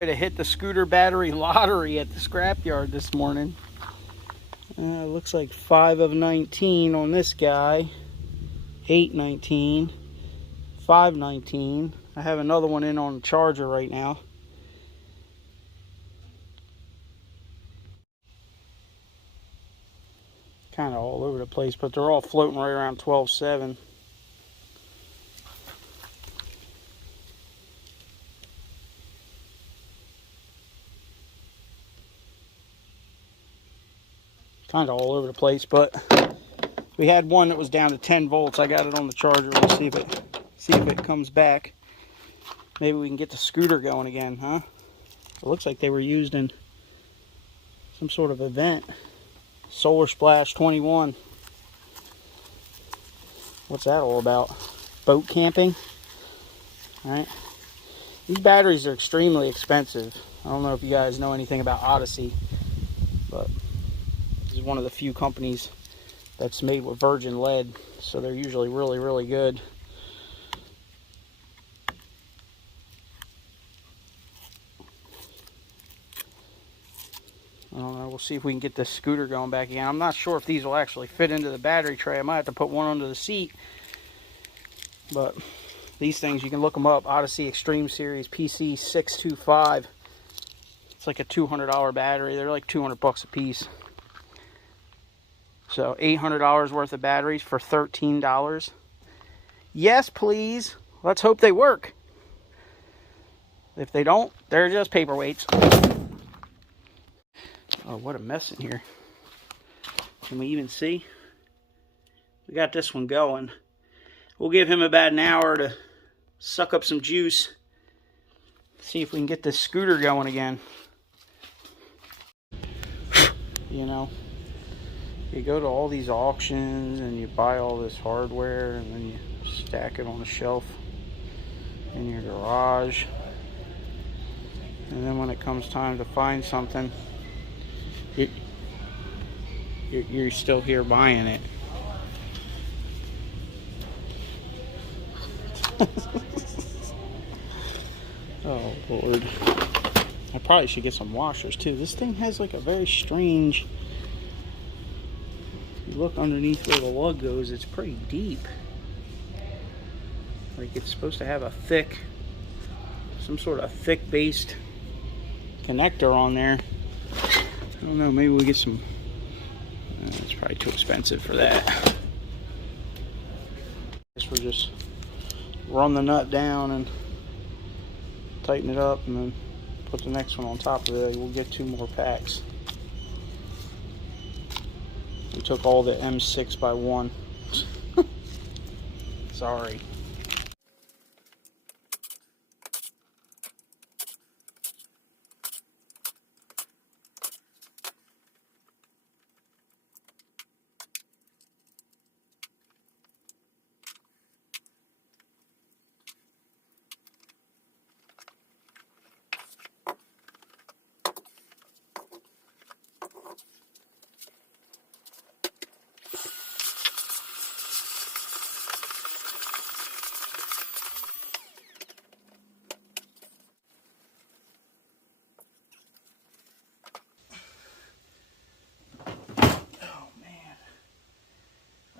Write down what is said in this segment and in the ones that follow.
To hit the scooter battery lottery at the scrapyard this morning. Looks like 5 of 19 on this guy, 8-19, 5-19. I have another one in on the charger right now. Kind of all over the place, but they're all floating right around 12.7. Kind of all over the place, but we had one that was down to 10 volts. I got it on the charger. We'll see if it comes back. Maybe we can get the scooter going again, huh? It looks like they were used in some sort of event. Solar Splash 21. What's that all about? Boat camping? All right. These batteries are extremely expensive. I don't know if you guys know anything about Odyssey, but this is one of the few companies that's made with virgin lead, so they're usually really, really good. I don't know. We'll see if we can get this scooter going back again. I'm not sure if these will actually fit into the battery tray. I might have to put one under the seat. But these things, you can look them up. Odyssey Extreme Series PC625. It's like a $200 battery. They're like 200 bucks a piece. So $800 worth of batteries for $13. Yes, please. Let's hope they work. If they don't, they're just paperweights. Oh, what a mess in here. Can we even see? We got this one going. We'll give him about an hour to suck up some juice. See if we can get this scooter going again. You know, you go to all these auctions and you buy all this hardware and then you stack it on a shelf in your garage. And then when it comes time to find something, you're still here buying it. Oh Lord. I probably should get some washers too. This thing has like a very strange, if you look underneath where the lug goes, it's pretty deep. Like it's supposed to have a thick, some sort of thick based connector on there. I don't know, maybe we'll get some, it's probably too expensive for that. I guess we'll just run the nut down and tighten it up and then put the next one on top of it. We'll get 2 more packs. We took all the M6 by 1. Sorry.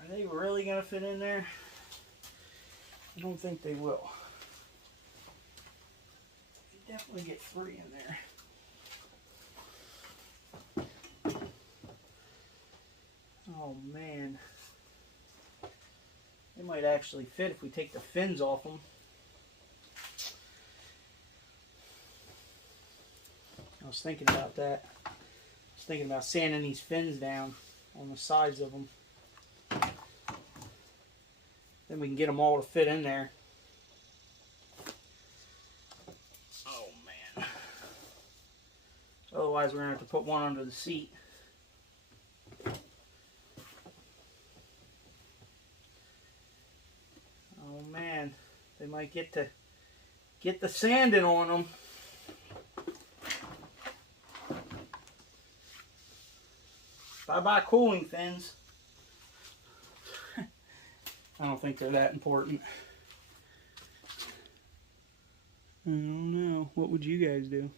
Are they really going to fit in there? I don't think they will. You definitely get 3 in there. Oh man. They might actually fit if we take the fins off them. I was thinking about that. I was thinking about sanding these fins down on the sides of them. Then we can get them all to fit in there. Oh man. Otherwise we're going to have to put one under the seat. Oh man. They might get the sanding on them. Bye bye cooling fins. I don't think they're that important. I don't know. What would you guys do?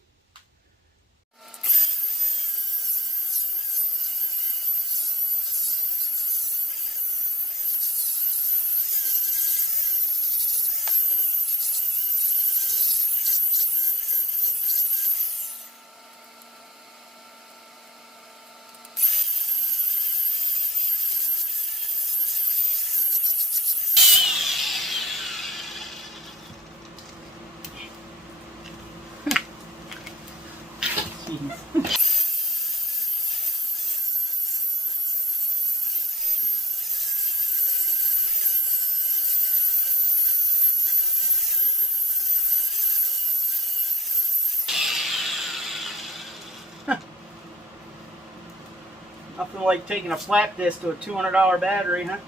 Nothing like taking a flat disc to a $200 battery, huh?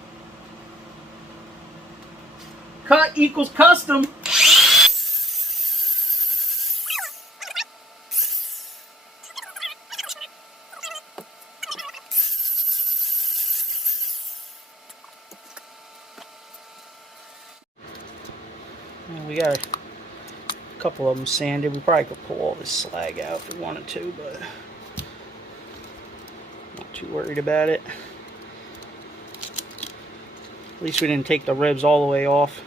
Cut equals custom. And we got a couple of them sanded. We probably could pull all this slag out if we wanted to, but not too worried about it. At least we didn't take the ribs all the way off.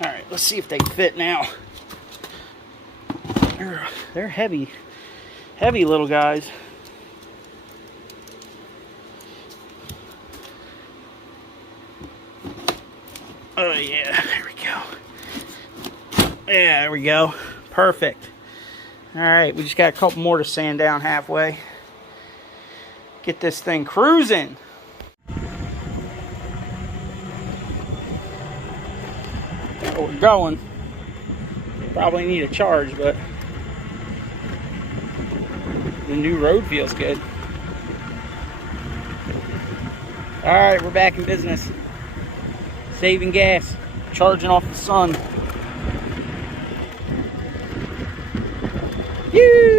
Alright, let's see if they fit now. They're heavy. Heavy little guys. Oh yeah, there we go. Yeah, there we go. Perfect. Alright, we just got a couple more to sand down halfway. Get this thing cruising. Where we're going. Probably need a charge, but the new road feels good. Alright, we're back in business. Saving gas. Charging off the sun. Woo!